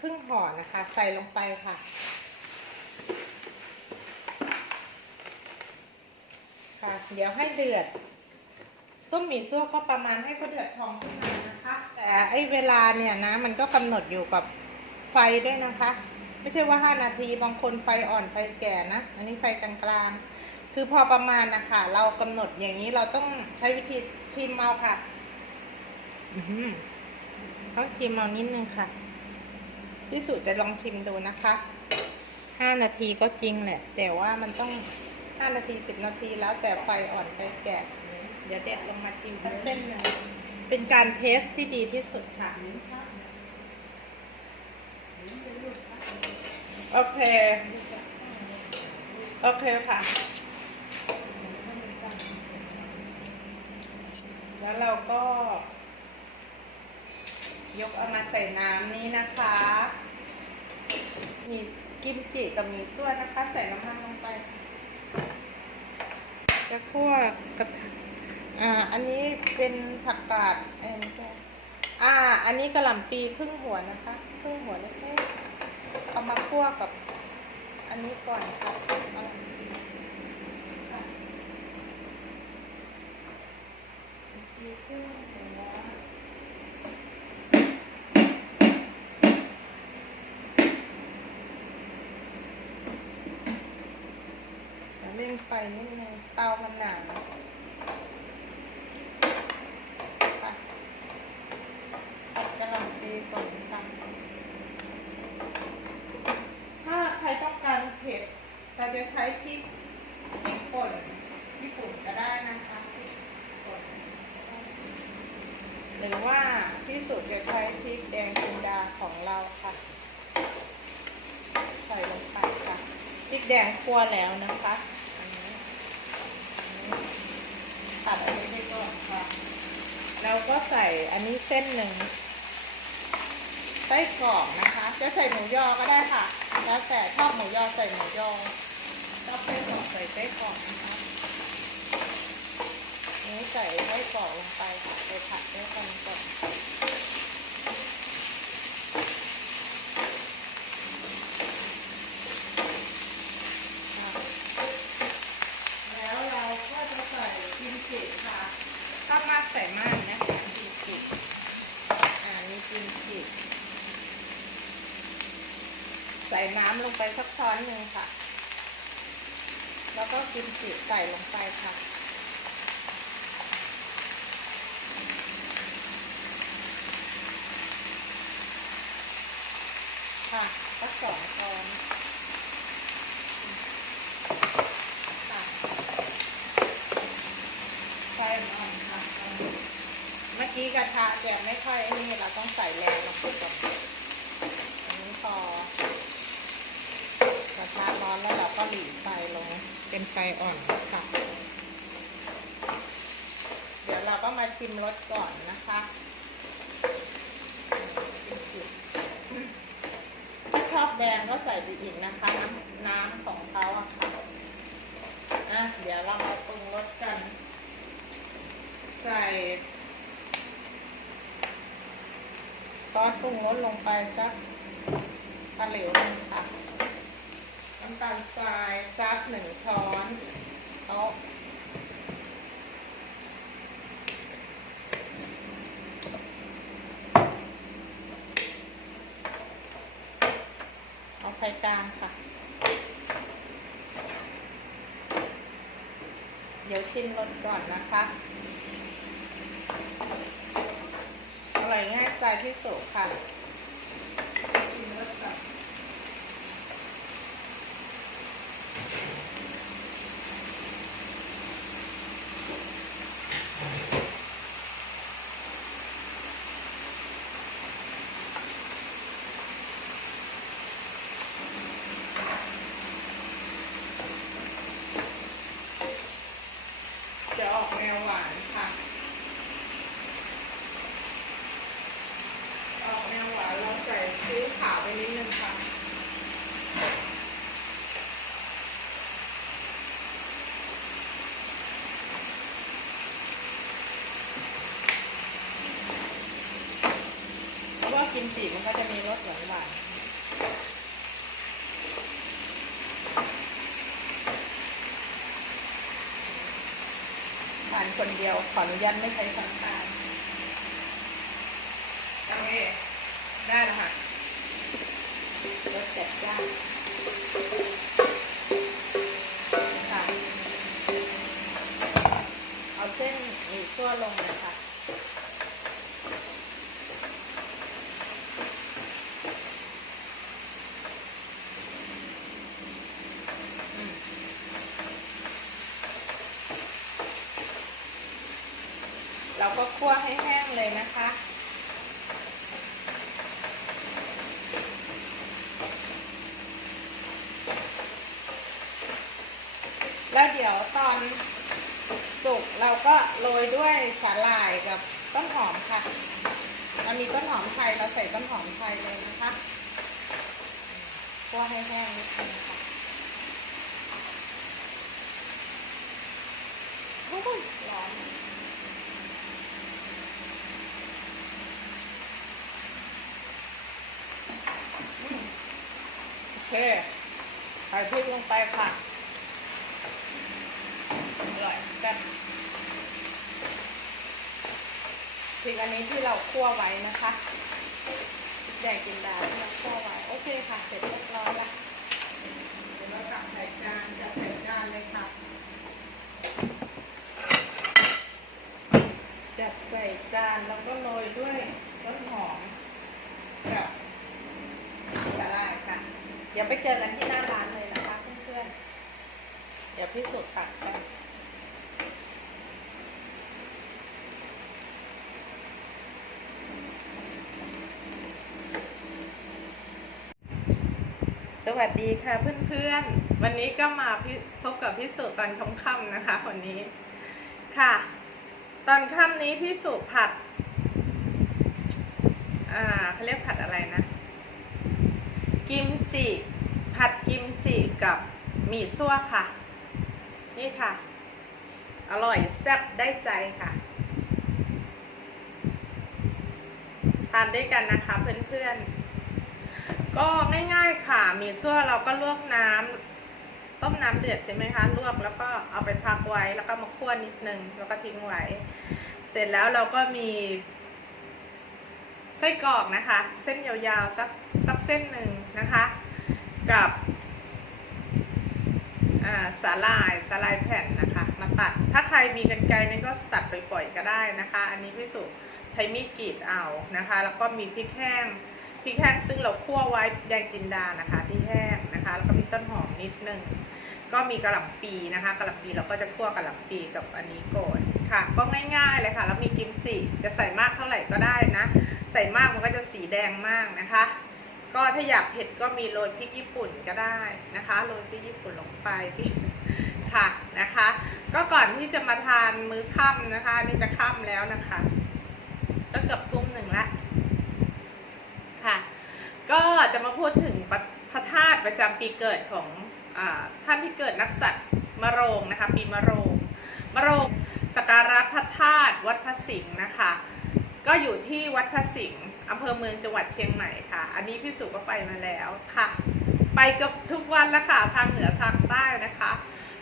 ครึ่งห่อนะคะ ใส่ลงไปค่ะค่ะ เดี๋ยวให้เดือดต้มหมี่ซั่วก็ประมาณให้เขาเดือดพองขึ้นมานะคะ แต่ไอเวลาเนี่ยนะ มันก็กำหนดอยู่กับไฟด้วยนะคะ ไม่ใช่ว่า 5 นาทีบางคนไฟอ่อนไฟแก่นะ อันนี้ไฟกลางๆ คือพอประมาณนะคะ เรากำหนดอย่างนี้เราต้องใช้วิธีชิมเอาค่ะอือหือต้องชิมเอานิดนึงค่ะ พี่สุจะลองชิมดูนะคะ ห้านาทีก็จริงแหละ แต่ว่ามันต้องห้านาทีสิบนาทีแล้วแต่ไฟอ่อนไฟแก่เดี๋ยวเด็ดลงมาชิมสักเส้นหนึ่งเป็นการเทสที่ดีที่สุดค่ะ โอเค โอเคค่ะ แล้วเราก็ ยกเอามาใส่น้ำนี้นะคะ มีกิมจิกับมีส่วนะคะ ใส่น้ำมันลงไป จะคั่วกระทะอ่า อันนี้เป็นผักกาดเอ็นใช่อ่า อันนี้กระหล่ำปีครึ่งหัวนะคะ ครึ่งหัวเล็กๆเอามาคั่วกับ อันนี้ก่อนค่ะเอาค่ะมีครึ่งหัวเร่ง ไฟนิดนึงเตามันหนาค่ะผัดกระหล่ำปีก่อนค่ะถ้าใครต้องการเผ็ดเราจะใช้พริกพริกป่นญี่ปุ่นก็ได้นะคะพริกป่นหรือว่าที่สุดจะใช้พริกแดงจินดาของเราค่ะ ใส่ลงไปค่ะพริกแดงคั่วแล้วนะคะอันนี้อันนี้ตัดอันนี้ไปก่อนค่ะ เราก็ใส่อันนี้เส้นหนึ่งไส้กรอกนะคะ จะใส่หมูยอก็ได้ค่ะ แล้วแต่ชอบหมูยอใส่หมูยอชอบไส้กรอกใส่ไส้กรอกนะคะนนี้ใส่ไส้กรอกลงไปค่ะไปผัดด้วยกันก่อน ค่ะแล้วเราก็จะใส่กิมจิค่ะต้องมากใส่มากนะคะกิมจิอ่านี่กิมจิใส่น้ำลงไปสัก ช้อนหนึ่งค่ะ แล้วก็กิมจิใส่ลงไปค่ะ ค่ะก็สองช้อนค่ะไฟอ่อนค่ะ เมื่อกี้กระทะแกไม่ค่อยไอ้นี่เราต้องใส่แรงลงไปก่อนอันนี้พอก ระทะร้อนแล้วเราก็หลีไฟลงเป็นไฟอ่อนค่ะ เดี๋ยวเราก็มาชิมรสก่อนนะคะถ้าชอบแดงก็ใส่ไปอีกนะคะ น้ำน้ำของเขาอะค่ะอะ เดี๋ยวเรามาปรุงรสกัน ใส่ซอสปรุงรสลงไปสักตะเหลวนึงค่ะ น้ำตาลทรายสักหนึ่งช้อนโต๊ะเอาไฟกลางค่ะ เดี๋ยวชิมรสก่อนนะคะอร่อยง่ายสไตล์ที่สุดค่ะชิมรสก่อนจะออกแนวหวานค่ะ ออกแนวห มจิมันก็จะมีรสหวานหวานทานคนเดียว ขออนุญาตไม่ใช้ช้อนกลางโอเคได้แล้วค่ะรสจัดจ้านค่ะเอาเส้นหมี่ซั่วลงนะ อืมเราก็ คั่วให้แห้งเลยนะคะ แล้วเดี๋ยวตอนสุกเราก็โรยด้วยสาหร่ายกับต้นหอมค่ะเรามีต้นหอมไทยเราใส่ต้นหอมไทยเลยนะคะคั่วให้แห้งนิดนึงค่ะโอ้ยร้อนอืมโอ เคใส่พริกลงไปค่ะอร่อยแบบพริกอันนี้ที่เราคั่วไว้นะคะพริกแดงจินดาที่เราคั่วไว้ โอเคค่ะ เสร็จเรียบร้อยละเดี๋ยวเราจับใส่จานจะใส่จานเลยค่ะจัดใส่จานแล้วก็โรยด้วยต้นหอมกับสาหร่ายค่ะ เดี๋ยวไปเจอกันที่หน้าร้านเลยนะคะเพื่อนๆ เดี๋ยวพี่สุดตัดกันสวัสดีค่ะเพื่อนๆ วันนี้ก็มาพพบกับพี่สุตอนค่ำๆนะคะวันนี้ค่ะ ตอนค่ำนี้พี่สุผัด อ่าเขาเรียกผัดอะไรนะ กิมจิ ผัดกิมจิกับหมี่ซั่วค่ะ นี่ค่ะ อร่อยแซ่บได้ใจค่ะ ทานด้วยกันนะคะเพื่อนๆ ก็ง่ายๆค่ะหมี่ซั่วเราก็ลวกน้ำต้มน้ำเดือดใช่ไหมคะ ลวกแล้วก็เอาไปพักไว้แล้วก็มาคั่วนิดนึงแล้วก็ทิ้งไว้ เสร็จแล้วเราก็มี ไส้กรอกนะคะ เส้นยาวๆสักสักเส้นหนึ่งนะคะ กับสาลายสาลายแผ่นนะคะ มาตัดถ้าใครมีกันไกรนี่ก็ตัดฝอยๆก็ได้นะคะ อันนี้พี่สุใช้มีดกรีดเอานะคะ แล้วก็มีพริกแห้งพริกแห้งซึ่งเราคั่วไว้แดงจินดานะคะที่แห้งนะคะ แล้วก็มีต้นหอมนิดนึงก็มีกระหล่ำปีนะคะกระหล่ำปีเราก็จะคั่วกระหล่ำปีกับอันนี้ก่อน ค่ะ ก็ง่ายๆเลยค่ะ แล้วมีกิมจิจะใส่มากเท่าไหร่ก็ได้นะ ใส่มากมันก็จะสีแดงมากนะคะ ก็ถ้าอยากเผ็ดก็มีโรยพริกญี่ปุ่นก็ได้นะคะโรยพริกญี่ปุ่นลงไปค่ะนะคะ ก็ก่อนที่จะมาทานมื้อค่ำนะคะ นี่จะค่ำแล้วนะคะ ก็เกือบทุ่มหนึ่งละค่ะ ก็จะมาพูดถึงพระพระธาตุประจำปีเกิดของอท่านที่เกิดนักสัตว์มะโรงนะคะ ปีมะโรงมะโรง สักการะพระธาตุวัดพระสิงห์นะคะ ก็อยู่ที่วัดพระสิงห์อำเภอเมืองจังหวัดเชียงใหม่ค่ะ อันนี้พี่สุก็ไปมาแล้วค่ะ ไปกับทุกวันล้วค่ะทางเหนือทางใต้นะคะ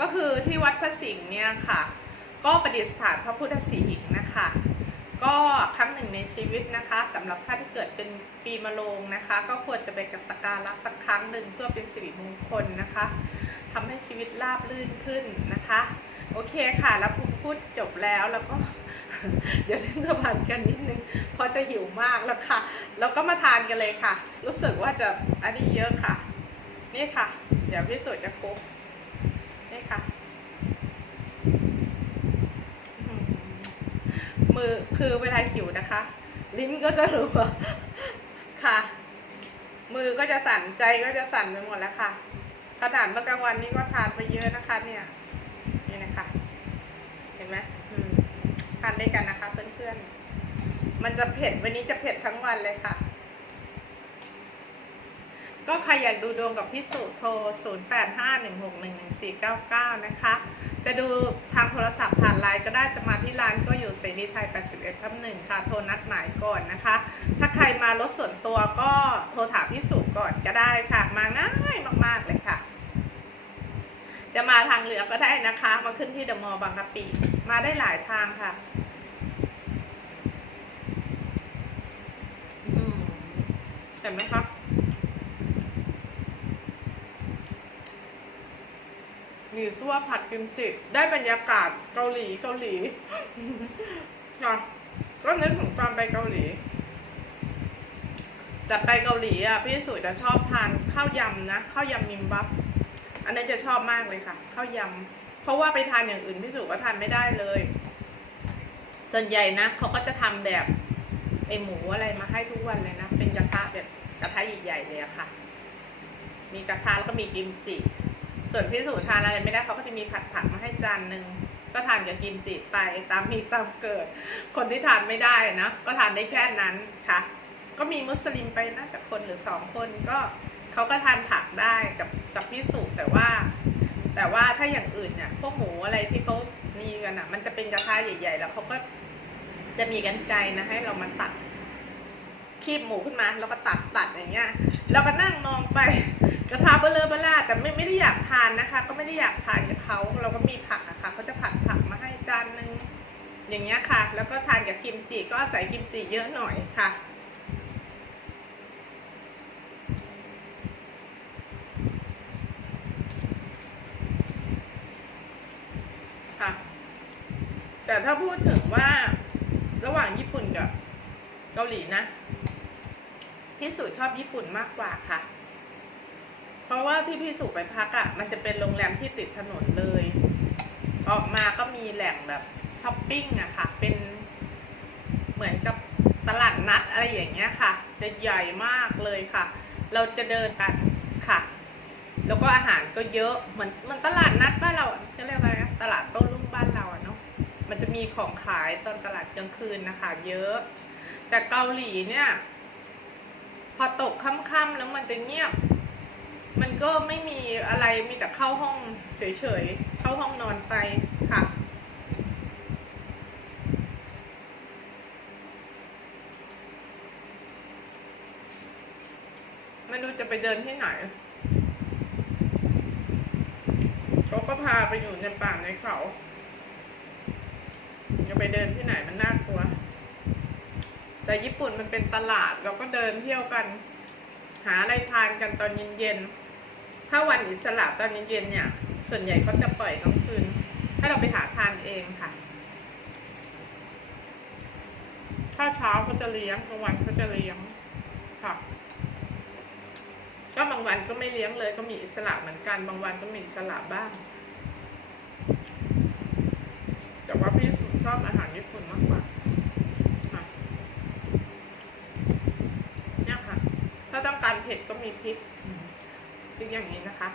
ก็คือที่วัดพระสิงห์เนี่ยค่ะ ก็ประดิษฐานพระพุทธสีหิงค์นะคะ ก็ครั้งหนึ่งในชีวิตนะคะสำหรับท่านที่เกิดเป็นปีมะโรงนะคะ ก็ควรจะไปกสักการะสักครั้งหนึ่งเพื่อเป็นสิริมงคลนะคะทำให้ชีวิตราบรื่นขึ้นนะคะ โอเคค่ะ แล้วพูดจบแล้วแล้วก็เดี๋ยวเล่นสะพานกันนิดนึงเพอจะหิวมากแล้วค่ะ แล้วก็มาทานกันเลยค่ะ รู้สึกว่าจะอันนี้เยอะค่ะ นี่ค่ะ เดี๋ยวพี่สุจะคุกนี่ค่ะ มือคือเวลาหิวนะคะ ลิ้นก็จะรัวค่ะ มือก็จะสั่นใจก็จะสั่นไปหมดแล้วค่ะ ขนาดเมื่อกลางวันนี้ก็ทานไปเยอะนะคะเนี่ย นี่นะคะ เห็นไหมอืมทานด้วยกันนะคะ เพื่อนๆ มันจะเผ็ดวันนี้จะเผ็ดทั้งวันเลยค่ะ ก็ใครอยากดูดวงกับพี่สุโทร 0851611499 นะคะ จะดูทางโทรศัพท์ผ่านไลน์ก็ได้จะมาที่ร้านก็อยู่เสรีไทย 81ทับหนึ่งค่ะ โทรนัดหมายก่อนนะคะ ถ้าใครมารถส่วนตัวก็โทรถามพี่สุก่อนก็ได้ค่ะ มาง่ายมากๆเลยค่ะ จะมาทางเรือก็ได้นะคะ มาขึ้นที่เดอะมอลล์บางกะปิมาได้หลายทางค่ะเห็นไหมคะหมี่ซั่วผัดกิมจิได้บรรยากาศเกาหลีเกาหลีค่ะก็นึกถึงตอนไปเกาหลีแต่ไปเกาหลีอะพี่สุจะชอบทานข้าวยำนะข้าวยำมิมบับ อันนี้นจะชอบมากเลยค่ะข้าวยำเพราะว่าไปทานอย่างอื่นพี่สุก็ทานไม่ได้เลย ส่วนใหญ่นะเขาก็จะทำแบบไอหมูอะไรมาให้ทุกวันเลยนะ เป็นกระทะแบบกระทะใหญ่ๆเลยอะค่ะ มีกระทะแล้วก็มีกิมจิ ส่วนพี่สุทานอะไรไม่ได้เขาก็จะมีผัดผักมาให้จานหนึ่งก็ทานกับกิมจิไปตามมีตามเกิด คนที่ทานไม่ได้นะ ก็ทานได้แค่นั้นค่ะ ก็มีมุสลิมไปน่าจะคนหรือสองคนก็เขาก็ทานผักได้กับกับ พี่สุแต่ว่า แต่ว่าถ้าอย่างอื่นเนี่ยพวกหมูอะไรที่เขามีกันอะ มันจะเป็นกระทะใหญ่ๆ แล้วเขาก็จะมีกันไกนะให้เรามาตัดคีบหมูขึ้นมาแล้วก็ตัดตัดอย่างเงี้ยเราก็นั่งมองไปกระทะเบลเลอเบล่าแต่ไม่ไม่ได้อยากทานนะคะ ก็ไม่ได้อยากทานกับเขาเราก็มีผักอะค่ะเขาจะผัดผักมาให้จานนึงอย่างเงี้ยค่ะ แล้วก็ทานกับกิมจิก็อาศัยกิมจิเยอะหน่อยค่ะ แต่ถ้าพูดถึงว่าระหว่างญี่ปุ่นกับเกาหลีนะพี่สุชอบญี่ปุ่นมากกว่าค่ะ เพราะว่าที่พี่สุไปพักอะ่ะ มันจะเป็นโรงแรมที่ติดถนนเลย ออกมาก็มีแหล่งแบบช้อปปิ้งอะค่ะ เป็นเหมือนกับตลาดนัดอะไรอย่างเงี้ยค่ะ จะใหญ่มากเลยค่ะ เราจะเดินกันค่ะ แล้วก็อาหารก็เยอะ เหมือนมันตลาดนัดบ้านเราจะเรียกอะไรนะตลาดโต้รุ่ง มันจะมีของขายตอนตลาดกลางคืนนะคะ เยอะ แต่เกาหลีเนี่ย พอตกค่ำๆแล้วมันจะเงียบ มันก็ไม่มีอะไรมีแต่เข้าห้องเฉยๆ เข้าห้องนอนไปค่ะไม่รู้จะไปเดินที่ไหนเขาก็พาไปอยู่ในป่าในเขา จะไปเดินที่ไหนมันน่ากลัว แต่ญี่ปุ่นมันเป็นตลาดเราก็เดินเที่ยวกัน หาอะไรทานกันตอนเย็นๆ ถ้าวันอิสระตอนเย็นๆเนี่ย ส่วนใหญ่เขาจะปล่อยกลางคืนให้เราไปหาทานเองค่ะ ถ้าเช้าเขาจะเลี้ยงกลางวันเขาจะเลี้ยงค่ะก็บางวันก็ไม่เลี้ยงเลยก็มีอิสระเหมือนกัน บางวันก็มีอิสระบ้าง แต่ว่าพี่สุชอบอาหารญี่ปุ่นมากกว่าเนี่ยค่ะ ถ้าต้องการเผ็ดก็มีพริกพริกอย่างนี้นะคะ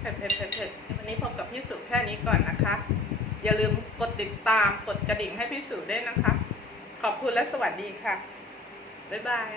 เผ็ดเผ็ดเผ็ดเผ็ดวันนี้พบกับพี่สุแค่นี้ก่อนนะคะ อย่าลืมกดติดตามกดกระดิ่งให้พี่สุด้วยนะคะ ขอบคุณและสวัสดีค่ะ บ๊ายบาย